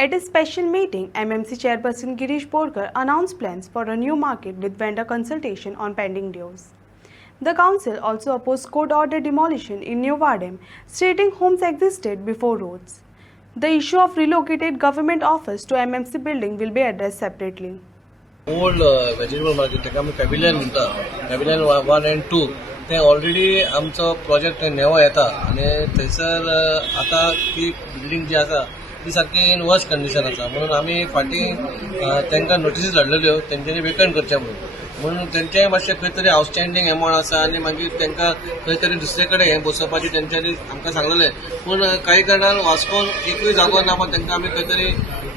At a special meeting, MMC Chairperson Girish Borkar announced plans for a new market with vendor consultation on pending dues. The council also opposed court-ordered demolition in New Wadham, stating homes existed before roads. The issue of relocated government office to MMC building will be addressed separately. Old vegetable market ताका आमी Pavilion म्हणटा, Pavilion 1 and 2 ते already आमचो project नेवो येता आनी थंयसर आतां ती बिल्डींग जी आसा ती सारकी इन वर्स्ट कंडिशन आसा. म्हणून आमी फाटीं तांकां नोटिसीस धाडलेल्यो तेंच्यांनी वेकंट करचें म्हणून तेंचें मातशें खंय तरी आउटस्टँडींग एमावंट आसा आनी मागीर तांकां खंय तरी दुसरे कडेन हें बसोवपाचें तेंच्यांनी आमकां सांगलेलें. पूण कांय कारणान वास्कोन एकूय जागो ना पण तांकां आमी खंय तरी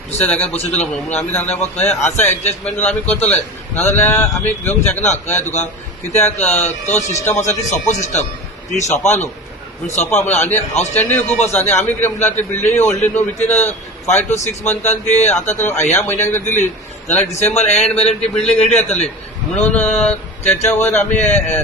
दुसऱ्या जाग्यार बसयतलो म्हणून आमी सांगलें बाबा खंय आसा एडजस्टमेंट आमी करतले, नाजाल्यार आमी घेवंक शकना. कळ्ळें तुका, कित्याक तो सिस्टम आसा ती सोपो सिस्टम, ती शॉपां न्हू पूण सोपा म्हणून आनी आउटस्टँडींग खूब आसा आनी आमी कितें म्हणल्यार ती बिल्डींग व्हडली न्हू, विथीन 5 to 6 months ती आतां तर ह्या म्हयन्याक जर दिली जाल्यार डिसेंबर एंड मेरेन ती बिल्डींग रेडी जातली. म्हणून त्याच्या वयर आमी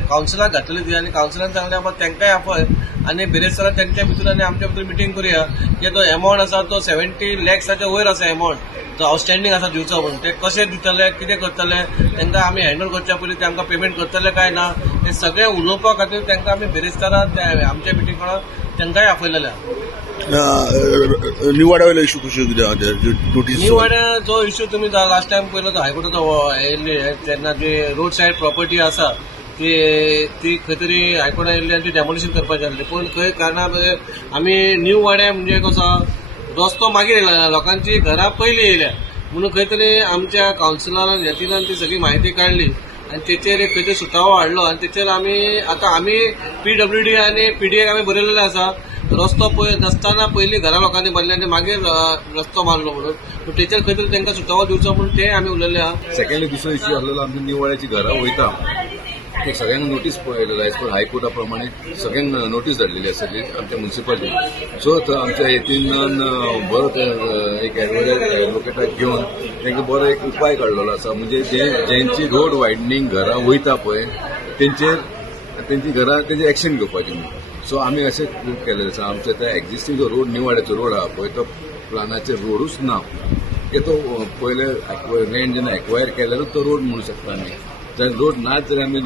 कावन्सिलाक घातली ती आनी कावन्सिलान सांगलें बाबा तांकांय आपय आनी बेरेस्तारा तेंच्या भितर आनी आमच्या भितर मिटींग करुया की तो एमावंट आसा तो 70 lakhsच्या वयर आसा एमावंट तो आउटस्टँडींग आसा दिवचो म्हणून. ते कशें दितले, कितें करतले, तांकां आमी हँडल करच्या पयलीं ते आमकां पेमेंट करतले काय ना हें सगळें उलोवपा खातीर तांकां आमी बेरेस्तारा आमच्या मिटींगाक तांकांय आपयलेल्या. निवाड्यावेलो इश्यू कशें कितें नोटीस निवाड्या जो इश्यू तुमी लास्ट टायम पयलो तो हायकोर्टाचो येयल्ली तेन्ना जी रोड सायड प्रॉपर्टी आसा ती खंय तरी हायकोर्टान येयल्ली आनी ती डेमोलिशन करपाची आसली. पूण खंय कारणां आमी न्यू वाड्या म्हणजे कसो रस्तो मागीर येयला, लोकांची घरां पयलीं येयल्या म्हणून खंय तरी आमच्या कावन्सिलरान येतिनान ती सगळी म्हायती काडली आनी तेचेर खंय तरी सुटावो हाडलो आनी तेचेर आमी PWD आनी PDAक आमी बरयलेलें आसा. रस्तो पळय नासतना पयलीं घरा लोकांनी बांदले आनी मागीर रस्तो मारलो म्हणून तेचेर खंय तरी तांकां सुटावो दिवचो म्हणून ते आमी उलयले आहा. सेकंडली दुसरो इश्यू आसलेलो आमची निवाड्याची घरां वयता ते सगळ्यांक नोटीस पळयलेलो एज पर हायकोर्टा प्रमाणे सगळ्यांक नोटीस धाडलेली आसली आमच्या म्युन्सिपालिटी. सो आमच्या हेतीन बरो एक एडवोकेटाक घेवन तांकां बरो एक उपाय काडलेलो आसा. म्हणजे जेंची रोड वायडनींग घरां वयता पळय तेंची घरां तेजेर एक्शन घेवपाची म्हणून. सो आमी अशें केलेलें आसा. आमच्या त्या एक्झिस्टींग जो रोड निवाड्याचो रोड आहा पळय तो प्लानाचेर रोडूच ना की तो पयले लँड जेन्ना एक्वायर केल्यारूच तो रोड म्हणू शकता आमी. तर रोड नाच जाल्यार आमी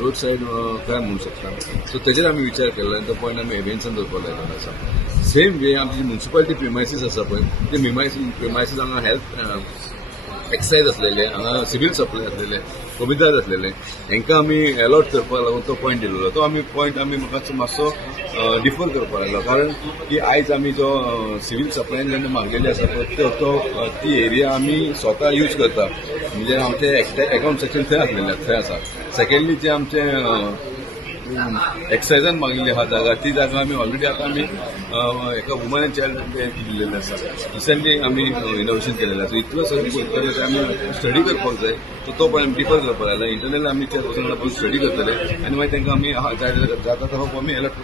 रोड सायड काय म्हणू शकता. सो तेजेर आमी विचार केलो आनी तो पॉयंट आमी एव्हिएन्सान दवरपाक लायलेलो आसा. सेम वे आमची म्युन्सिपालिटी प्रिमायसीस आसा पळय ते प्रिमायसीस हांगा हेल्थ एक्सायज आसलेले, हांगा सिव्हील सप्लाय आसलेले, कमिदार आसलेले, हांकां आमी अलॉट करपाक लागून तो पॉयंट दिलेलो. तो पॉयंट आमी म्हाका मातसो डिफर करपाक लागलो कारण की आयज आमी जो सिव्हील सप्लायन जेन्ना मागलेली आसा तो ती एरिया आमी स्वता यूज करता. म्हणजे आमचे अकाउंट सेक्शन थंय आसा. सेकंडली जे आमचे एक्सायजान मागिल्ली आहा जागा ती जागा आमी ऑलरेडी आतां आमी एका वुमन एंड चायल्ड दिल्लेलें आसा. रिसंटली आमी इनोव्हेशन केलेलें आसा. इतलो सगळें ते आमी स्टडी करपाक जाय. तो पॉयंट डिफर करपाक लागला. इंटरनल आमी चॅरपर्सन स्टडी करतले आनी मागीर तांकां आमी जाता तो आमी अलर्ट